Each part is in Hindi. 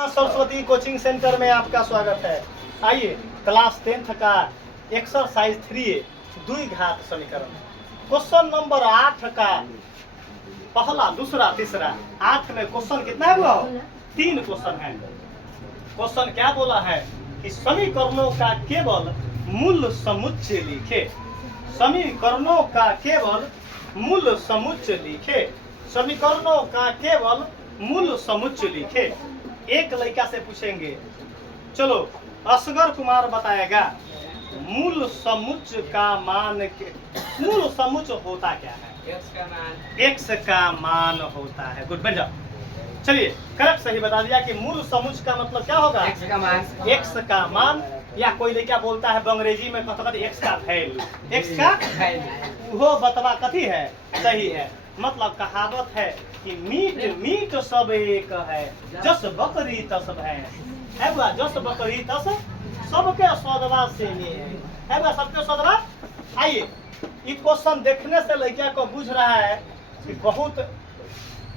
सरस्वती कोचिंग सेंटर में आपका स्वागत है। आइए क्लास 10th का एक्सरसाइज 3 द्विघात समीकरण क्वेश्चन नंबर 8 का पहला दूसरा तीसरा 8 में क्वेश्चन कितना हुआ हो? 3 क्वेश्चन है। क्वेश्चन क्या बोला है कि समीकरणों का केवल मूल समुच्चय लिखे। समीकरणों का केवल मूल समुच्चय लिखे। समीकरणों का केवल मूल समुच्चय लिखे। एक लड़का से पूछेंगे, चलो असगर कुमार बताएगा मूल समुच्चय का मान मूल समुच्चय होता क्या है? x का मान होता है। गुड, बैठ जाओ। चलिए करेक्ट सही बता दिया कि मूल समुच्चय का मतलब क्या होगा? x का मान या कोई लड़का बोलता है अंग्रेजी में कहता है x का वैल्यू। x का वो बतवा कथी है? सही है। मतलब कहावत है कि मीट मीट सब एक है, जस बकरी तस भैंस है बुआ, जस बकरी तस सबके सौदवा से है बुआ, सबके सौदवा। आइए ये क्वेश्चन देखने से लड़का को बुझ रहा है कि बहुत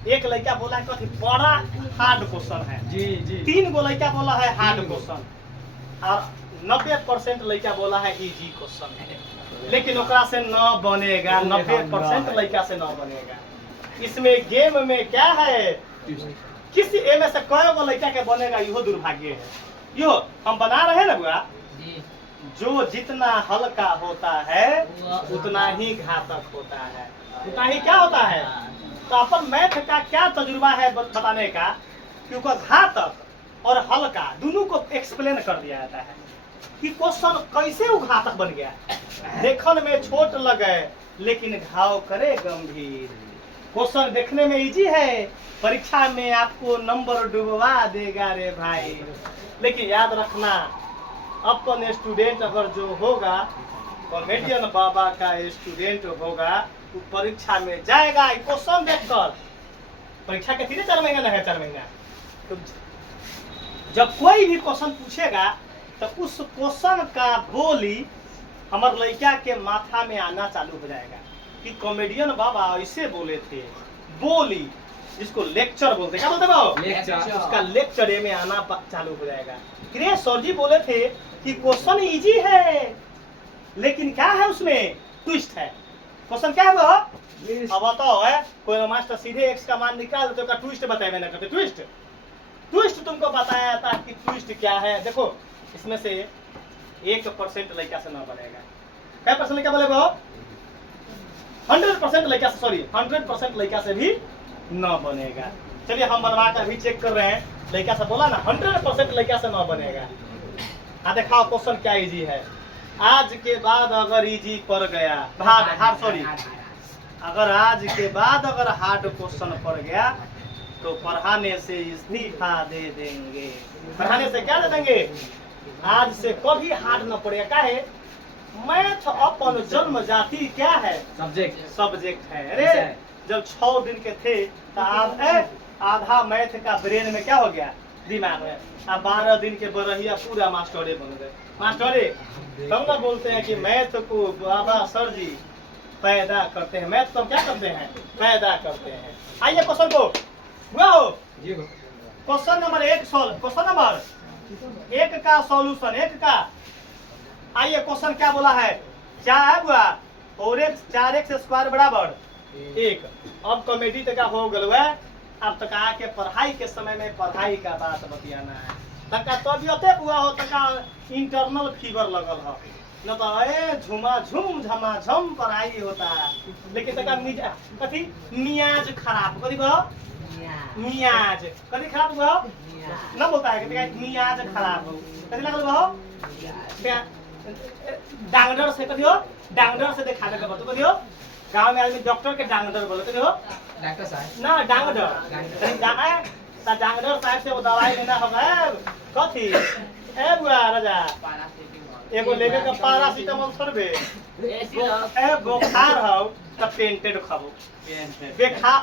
एक लड़का बोला है कि बड़ा हार्ड क्वेश्चन है। जी जी 3 गो लड़का बोला है हार्ड क्वेश्चन और 90% लड़का बोला है इजी क्वेश्चन है, लेकिन ओकरा से न बनेगा। 90% लड़का से न बनेगा। इसमें गेम में क्या है, किसी ए में से कई गो लड़का के बनेगा, यो दुर्भाग्य है। यो हम बना रहे हैं ना बुआ, जो जितना हल्का होता है उतना ही घातक होता है, उतना ही क्या होता है। तो अपन मैथ का क्या तजुर्बा है बताने का, क्योंकि घातक और हल्का दोनों को एक्सप्लेन कर दिया जाता है कि क्वेश्चन कैसे वो घातक बन गया। देखने में छोट लगे लेकिन घाव करे गंभीर। क्वेश्चन देखने में इजी है, परीक्षा में आपको नंबर डुबवा देगा रे भाई। लेकिन याद रखना, अपन स्टूडेंट अगर जो होगा, कॉमेडियन बाबा का स्टूडेंट होगा, वो परीक्षा में जाएगा क्वेश्चन देखकर। परीक्षा के 3-4 महीना नहीं है, 4 महीना। तो जब कोई भी क्वेश्चन पूछेगा तो उस क्वेश्चन का बोली हमारे लड़का के माथा में आना चालू हो जाएगा कि कॉमेडियन बाबा ऐसे बोले थे। बोली जिसको लेक्चर बोलते, क्या बोलते हो? लेक्चर। उसका लेक्चर में आना चालू हो जाएगा। क्रिया सर जी बोले थे कि क्वेश्चन इजी है, लेकिन क्या है उसमें ट्विस्ट है। क्वेश्चन क्या है वो? अब बताओ है कोई मास्टर सीधे x का मान निकाल तो का ट्विस्ट बताए मैंने करते। ट्विस्ट ट्विस्ट तुमको बताया जाता है कि ट्विस्ट क्या है। देखो इसमें से 1% लड़का से ना बनेगा। क्या परसेंट लड़का बोलेगा? 100% लड़का से, सॉरी 100% लड़का से भी न बनेगा। चलिए हम बनवा कर भी चेक कर रहे हैं। लड़का से बोला ना 100% लड़का से न बनेगा। दिखाओ क्वेश्चन क्या इजी है। आज के बाद अगर इजी पड़ गया हार्ड, सॉरी अगर आज के बाद अगर हार्ड क्वेश्चन पड़ गया तो पढ़ाने से इस्तीफा दे देंगे। पढ़ाने से क्या दे देंगे? आज से कभी हार्ड न पड़ेगा। क्या है? मैथ अपन जन्म जाति क्या है? सब्जेक्ट है। अरे जब 6 दिन के थे तो आधा मैथ का ब्रेन में क्या हो गया? दिमाग में। अब 12 दिन के बरहिया पूरा मास्टरे बन गए। मास्टरे तब ना बोलते हैं कि मैथ को बाबा सर जी पैदा करते हैं। मैथ तो क्या करते हैं? पैदा करते हैं। आइए क्वेश्चन को question number 1 solve. Question number 1 का सॉल्यूशन 1 का। आइए क्वेश्चन क्या बोला है? क्या है बुआ? और 4x² बराबर 1। अब कॉमेडी तक हो गल है। अब तक आके पढ़ाई के समय में पढ़ाई का बात बतियाना है। तक तबियते बुआ हो, तक इंटरनल फीवर लगल हो, न तो झुमा झुम झमा झम पढ़ाई होता है, लेकिन तक कथी मियाज खराब। कथी कहो? मियाज कथी खराब हुआ? ना बोलता है कि मियाज खराब हो। कथी लगल हो? डॉक्टर से कथी हो? डॉक्टर से दिखावे के बतो। कथी हो? गांव में आदमी डॉक्टर के डॉक्टर बोले। कथी हो? डॉक्टर साहब ना डॉक्टर डॉक्टर साहब से वो दवाई लेना होगा। कथी ए बुआ राजा एगो लेवे का पैरासीटामोल सरबे। ए बुखार हो तो पेंटेड खाबो।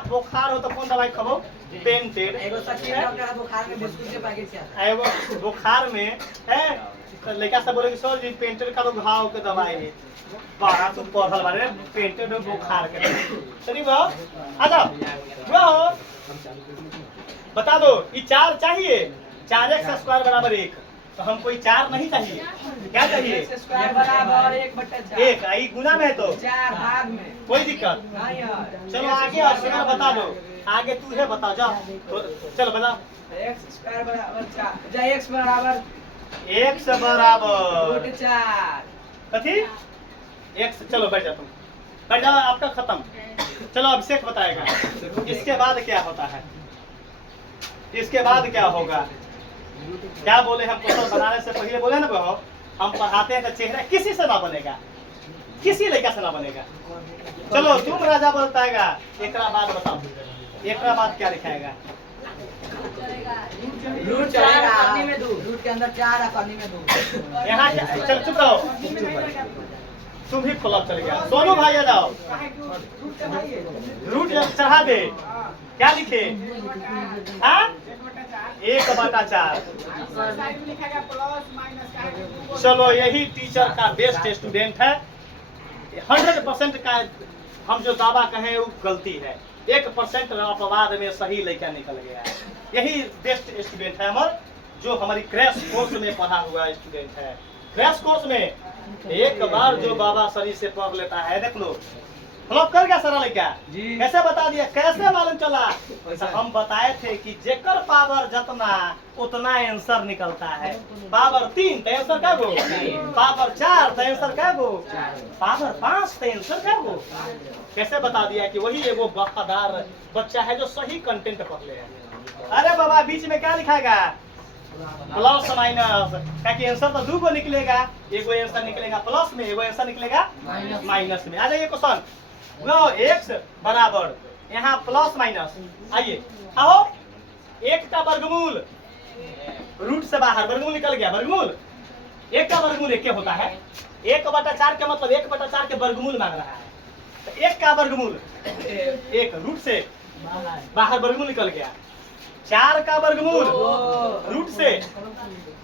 बुखार हो तो कौन दवाई खाबो? पेंटेड। एगो सखी डॉक्टर बुखार में बिस्कुट के पैकेट क्या? एगो बुखार में है लड़का से बोले कि सर जी पेंटेड का तो घाव के दवाई है। बारा तू पढ़ल बारे पेंटेड बुखार के। चलिए भाव आ जाओ बता दो ये 4 चाहिए। 4x² बराबर 1। तो हमको 4 नहीं चाहिए, क्या चाहिए? स्क्वायर बराबर 1/4। एक आई गुना में है तो 4 भाग में कोई दिक्कत नहीं है। चलो आगे और बता दो, आगे तू है बता जा। तो चलो बता। x² बराबर 4 जा x बराबर x बराबर √4। कथी x। चलो बैठ जा, तुम बैठ जाओ, आपका खत्म। चलो अभिषेक बताएगा इसके बाद क्या होता है, इसके बाद क्या होगा। क्या बोले हम क्वेश्चन बनाने से पहले बोले ना बहो, हम पढ़ाते हैं तो चेहरा किसी से ना बनेगा, किसी लड़का से ना बनेगा। चलो तुम राजा बताएगा, एक बाद बताओ, एक बाद क्या लिखाएगा? √4 करनी में 2 रूट के अंदर 4 है, करनी में 2। यहाँ चल चुप रहो, तुम भी फ्लॉप चल गया। सोनू भाई आ जाओ, रूट चढ़ा दे। क्या लिखे? हाँ 1/4। चलो यही टीचर का बेस्ट स्टूडेंट है। 100% का हम जो दावा कहें वो गलती है, 1% अपवाद में सही लड़का निकल गया है। यही बेस्ट स्टूडेंट है हमार, जो हमारी क्रैश कोर्स में पढ़ा हुआ स्टूडेंट है। क्रैश कोर्स में एक बार जो बाबा शरीर से पढ़ लेता है, देख लो फ्लॉप कर गया सारा लड़का। कैसे बता दिया, कैसे मालूम चला? तो हम बताए थे कि जेकर पावर जितना उतना आंसर निकलता है। पावर 3 तो आंसर क्या गो, पावर 4 तो आंसर क्या गो, पावर 5 तो आंसर क्या गो। कैसे बता दिया कि वही एगो वफादार बच्चा है जो सही कंटेंट पढ़ ले। अरे बाबा बीच में क्या लिखाएगा? प्लस माइनस, क्या आंसर तो 2 को निकलेगा, एगो आंसर निकलेगा प्लस में, एगो आंसर निकलेगा माइनस में। आ जाइए क्वेश्चन, वो x बराबर यहाँ प्लस माइनस। आइए आओ, 1 का वर्गमूल रूट से बाहर वर्गमूल निकल गया, वर्गमूल 1 का वर्गमूल 1 होता है। 1/4 का मतलब 1/4 के वर्गमूल मांग रहा है। तो 1 का वर्गमूल 1 रूट से बाहर वर्गमूल निकल गया। 4 का वर्गमूल रूट से,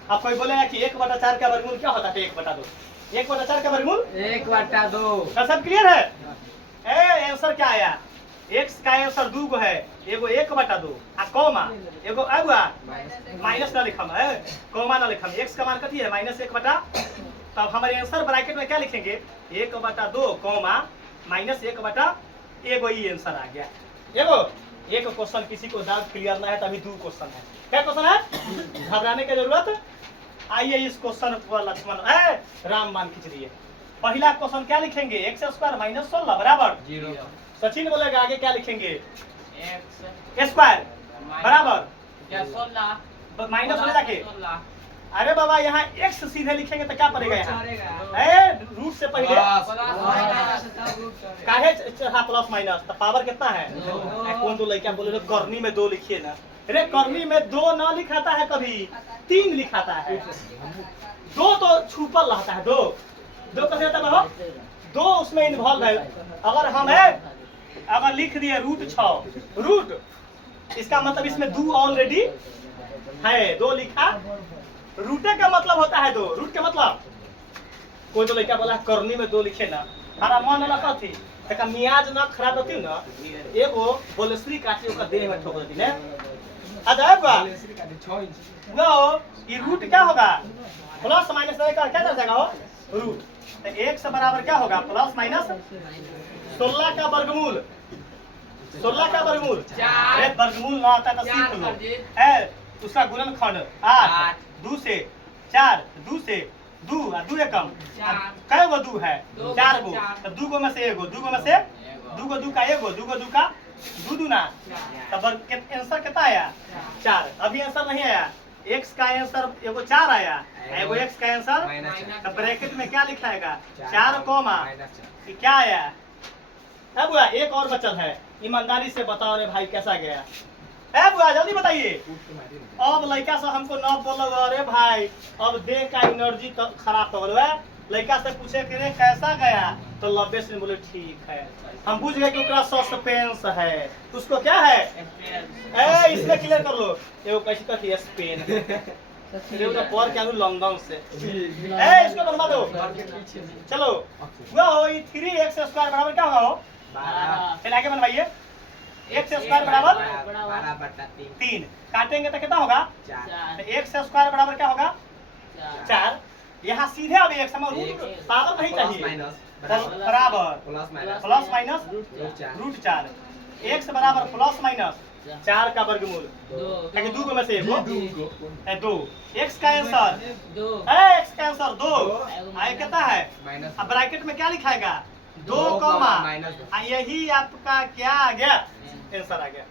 अब कोई बोलेगा कि 1/4 का वर्गमूल क्या होता है? 1/2। 1/4 का वर्गमूल 1/2। का सब क्लियर है? आंसर क्या आया? x का आंसर 2 को है, एगो 1/2 आ कॉमा एगो आगुआ माइनस ना लिखम है, कॉमा ना लिखम। x का मान कथी है? -1/। तब हमारे आंसर ब्रैकेट में क्या लिखेंगे? 1/2 कॉमा -1/, एगो ये आंसर आ गया। एगो एक क्वेश्चन किसी को डाउट क्लियर ना है तो अभी 2 क्वेश्चन है। क्या क्वेश्चन है? घबराने की जरूरत। आइए इस क्वेश्चन पर लक्ष्मण रामबाण खींच दिए। पहला क्वेश्चन क्या लिखेंगे? x² - 16 बराबर 0। सचिन बोलेगा आगे क्या लिखेंगे? x² बराबर 16 माइनस हो जाके। अरे बाबा यहाँ x सीधे लिखेंगे तो क्या पड़ेगा? यहाँ रूट से पहले काहे चढ़ा प्लस माइनस, तो पावर कितना है? कौन दो लड़का बोले करनी में 2 लिखिए ना। अरे करनी में 2 ना लिखाता है, कभी 3 लिखाता है। 2 तो छुपल रहता है, 2 कैसे रहता है? 2 उसमें इन्वॉल्व है। अगर हम अगर लिख दिए √6 रूट, इसका मतलब इसमें 2 ऑलरेडी है, 2 लिखा। रूटे का मतलब होता है 2, रूट का मतलब। कोई तो लड़का बोला करनी में 2 लिखे ना, हमारा मन लगा थी तक मियाज ना खराब होती ना, एगो बोलेश्री काटी ओकर देह में ठोक देती ने। आ जाएगा वो ये रूट क्या होगा? प्लस माइनस का क्या कर जाएगा वो रूट। तो 1 से बराबर क्या होगा? प्लस माइनस 16 का वर्गमूल। 16 का वर्गमूल वर्गमूल ना आता तो सीख लो है। उसका गुणनखंड 8, 2 से 4, 2 से 2 और 2 एकम कै गो 2 है? 4 गो। तो 2 गो में से एगो, 2 गो में से 2 गो 2 का एगो, 2 गो 2 का 2 दूना। तब आंसर कितना आया? 4। अभी आंसर नहीं आया। x का आंसर एगो 4 आया, एगो x का आंसर। तो ब्रैकेट में क्या लिखाएगा? 4 कॉमा क्या आया? अब बुआ एक और बचल है, ईमानदारी से बताओ रे भाई कैसा गया? बुआ जल्दी बताइए। अब लड़का से हमको न बोलो अरे भाई अब देह का एनर्जी तो खराब हो गया। लड़का से पूछे कि रे कैसा गया, तो लब्बे से बोले ठीक है। हम बुझ गए कि उसका सस्पेंस है, उसको क्या है? इसमें क्लियर कर लो। एगो कैसी कहती है स्पेन, पर क्या लंदन से। इसको बनवा दो। चलो वो 3x² बराबर क्या होगा? हो चलिए आगे बनवाइए। एक्स स्क्वायर बराबर 12/3 3, काटेंगे तो कितना होगा 4 तो एक्स स्क्वायर बराबर क्या होगा 4। यहाँ सीधे अब एक्स हमें रूट पावर नहीं चाहिए, बराबर प्लस माइनस √4, एक्स बराबर प्लस माइनस 4 का वर्गमूल, क्योंकि 2 में से 2, एक्स का आंसर 2, एक्स का आंसर 2 आए कितना है, अब ब्रैकेट में क्या लिखाएगा 2, यही आपका क्या आ गया आंसर आ गया।